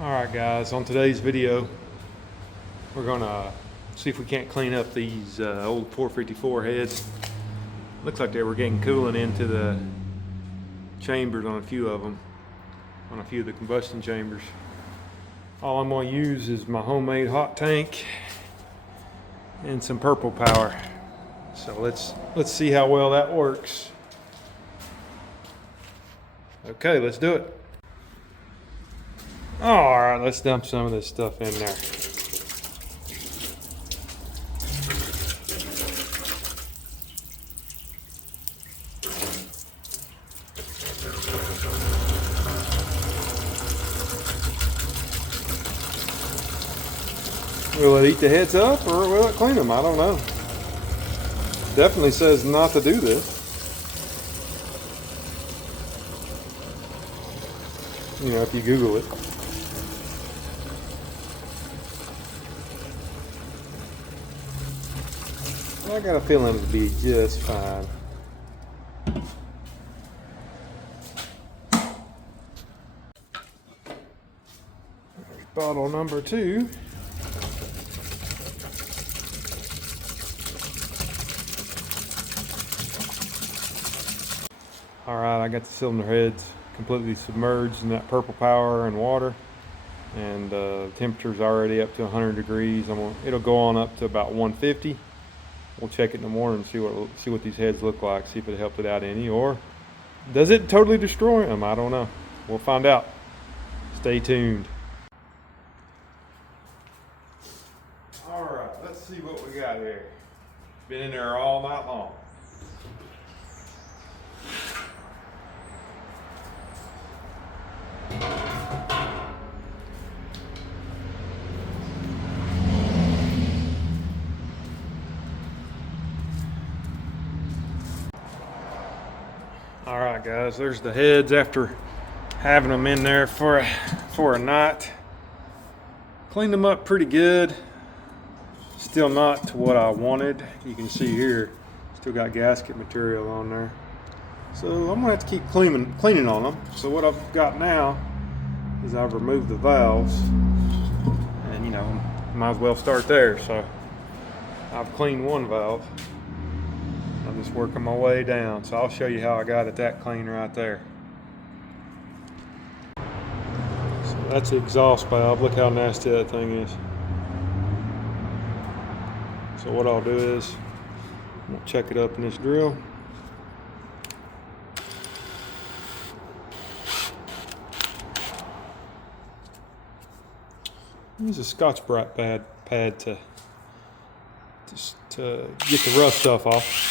Alright guys, on today's video we're gonna see if we can't clean up these old 454 heads. Looks like they were getting coolant into the chambers on a few of them, on a few of the combustion chambers. All I'm going to use is my homemade hot tank and some Purple Power. So let's see how well that works. Okay, let's do it. All right, let's dump some of this stuff in there. Will it eat the heads up or will it clean them? I don't know. Definitely says not to do this. You know, if you Google it. I got a feeling it'll be just fine. There's bottle number 2. Alright, I got the cylinder heads completely submerged in that Purple Power and water, and the temperature's already up to 100 degrees. It'll go on up to about 150. We'll check it in the morning and see what these heads look like, see if it helped it out any, or does it totally destroy them? I don't know. We'll find out. Stay tuned. Alright, let's see what we got here. Been in there all night long. All right, guys, there's the heads after having them in there for a night. Cleaned them up pretty good. Still not to what I wanted. You can see here, still got gasket material on there. So I'm gonna have to keep cleaning on them. So what I've got now is I've removed the valves, and you know, might as well start there. So I've cleaned one valve. I'm just working my way down, so I'll show you how I got it that clean right there. So that's the exhaust valve. Look how nasty that thing is. So what I'll do is I'm gonna check it up in this drill. Use a Scotch-Brite pad to get the rough stuff off.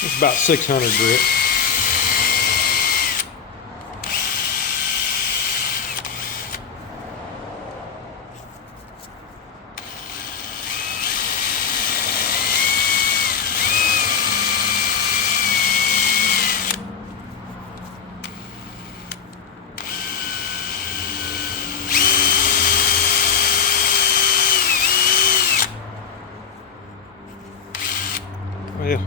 It's about 600 grit. Well,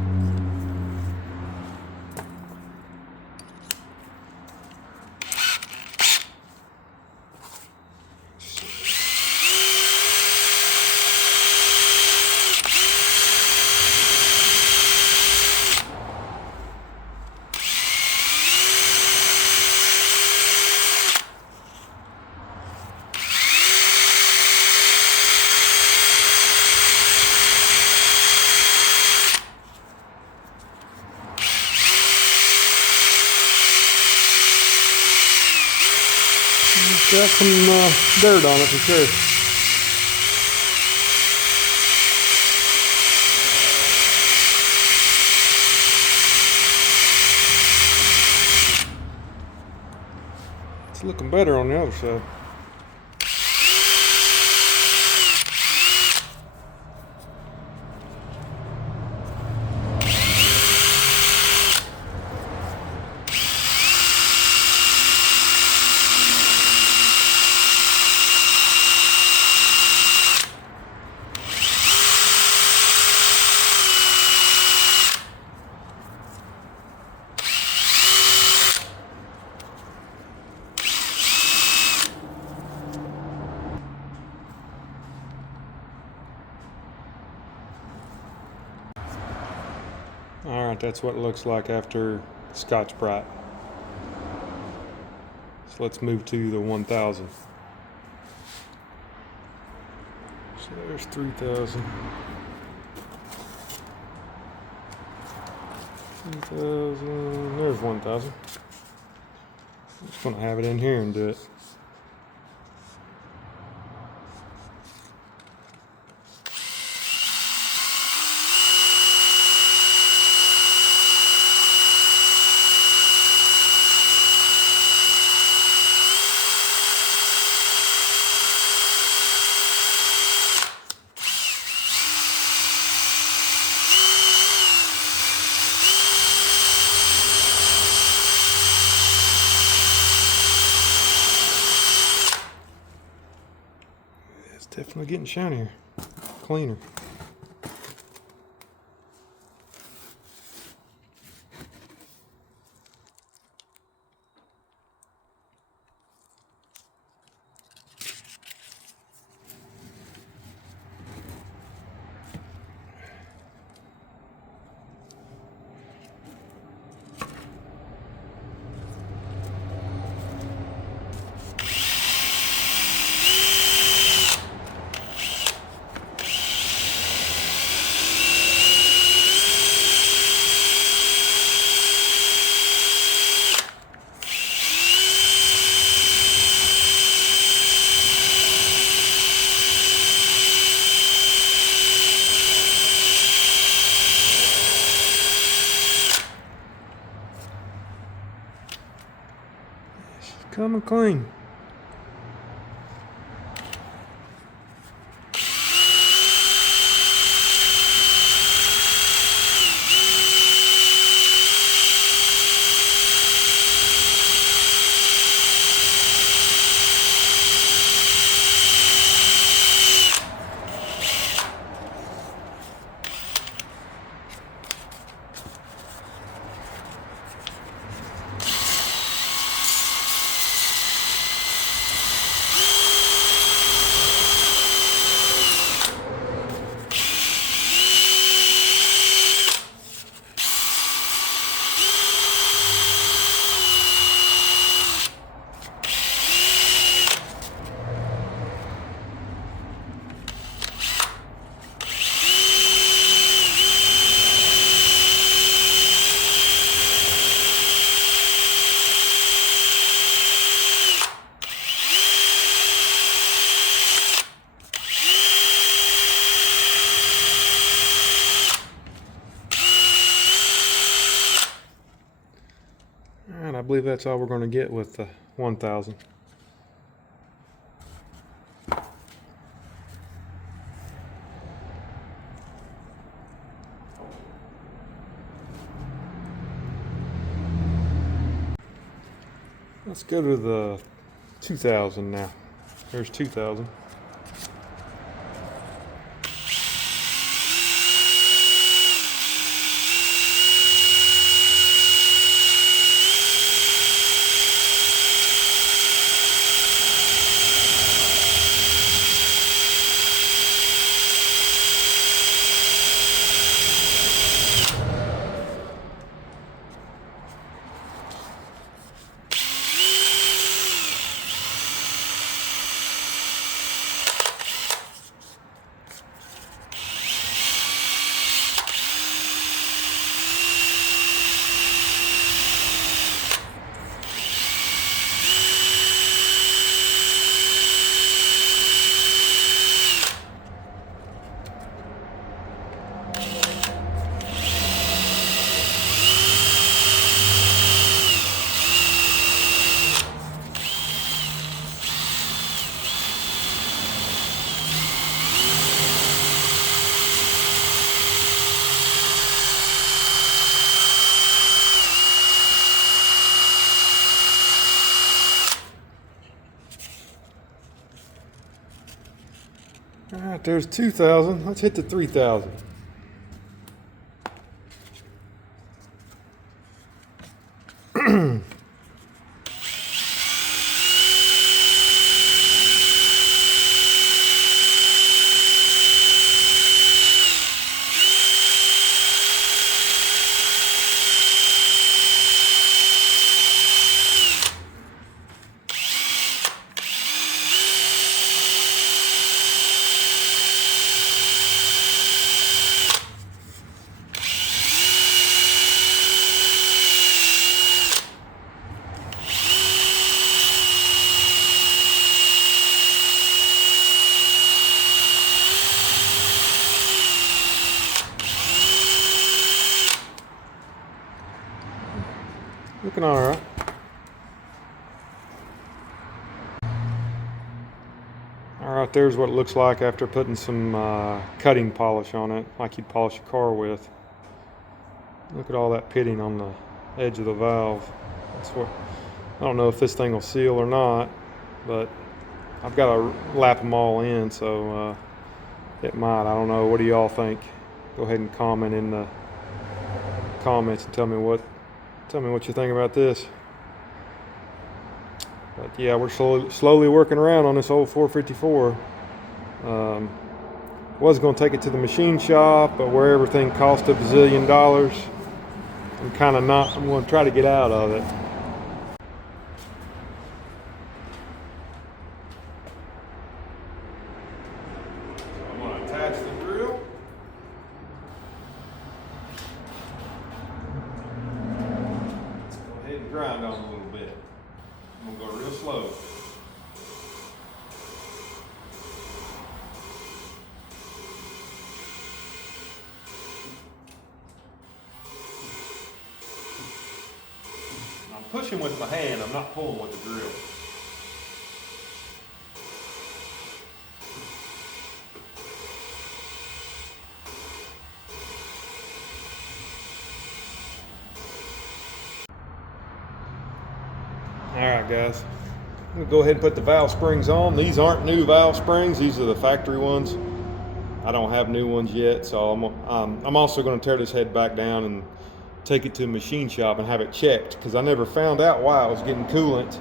got some dirt on it for sure. It's looking better on the other side. that's what it looks like after Scotch-Brite. So let's move to the 1000. So there's 3000. 2000, there's 1000. I'm just going to have it in here and do it. It's definitely getting shinier, cleaner. Coming clean. And I believe that's all we're going to get with the 1000. Let's go to the 2000 now. There's 2000. All right, there's 2,000. Let's hit the 3,000. looking all right. All right, there's what it looks like after putting some cutting polish on it, like you'd polish a car with. Look at all that pitting on the edge of the valve. That's what, I don't know if this thing will seal or not, but I've got to lap them all in, so it might. I don't know. What do y'all think? Go ahead and comment in the comments and tell me what you think about this. But yeah, we're slowly working around on this old 454. Was going to take it to the machine shop, but where everything cost a bazillion dollars, I'm kind of not. I'm going to try to get out of it. I'm going to attach the drill. Let's go ahead and grind on it a little bit. I'm going to go real slow. I'm pushing with my hand, I'm not pulling with the drill. Alright guys, I'm going to go ahead and put the valve springs on. These aren't new valve springs, these are the factory ones. I don't have new ones yet, so I'm also going to tear this head back down and take it to a machine shop and have it checked, because I never found out why I was getting coolant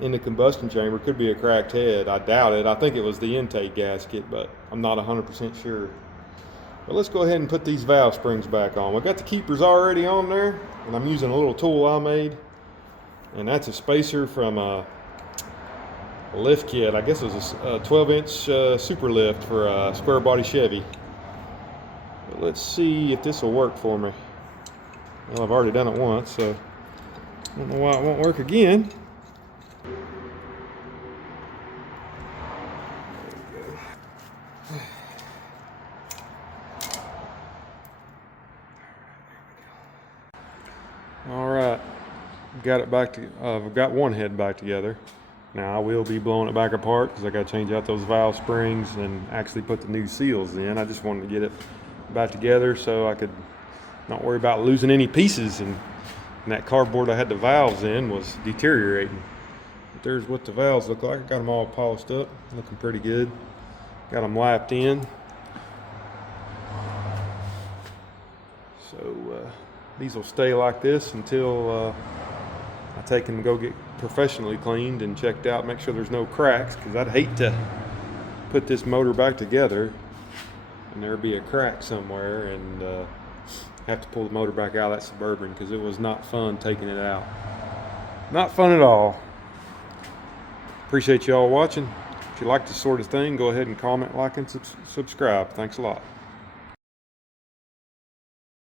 in the combustion chamber. Could be a cracked head. I doubt it. I think it was the intake gasket, but I'm not 100% sure. But let's go ahead and put these valve springs back on. We've got the keepers already on there, and I'm using a little tool I made, and that's a spacer from a lift kit. I guess it was a 12-inch super lift for a square body Chevy. But let's see if this will work for me. Well, I've already done it once, so I don't know why it won't work again. All right, got it back to. I've got one head back together. Now I will be blowing it back apart because I got to change out those valve springs and actually put the new seals in. I just wanted to get it back together so I could not worry about losing any pieces, and that cardboard I had the valves in was deteriorating. But there's what the valves look like. I got them all polished up, looking pretty good. Got them lapped in. So these will stay like this until I take them and go get professionally cleaned and checked out, make sure there's no cracks, because I'd hate to put this motor back together and there be a crack somewhere and have to pull the motor back out of that Suburban, because it was not fun taking it out. Not fun at all. Appreciate y'all watching. If you like this sort of thing, go ahead and comment, like, and subscribe. Thanks a lot.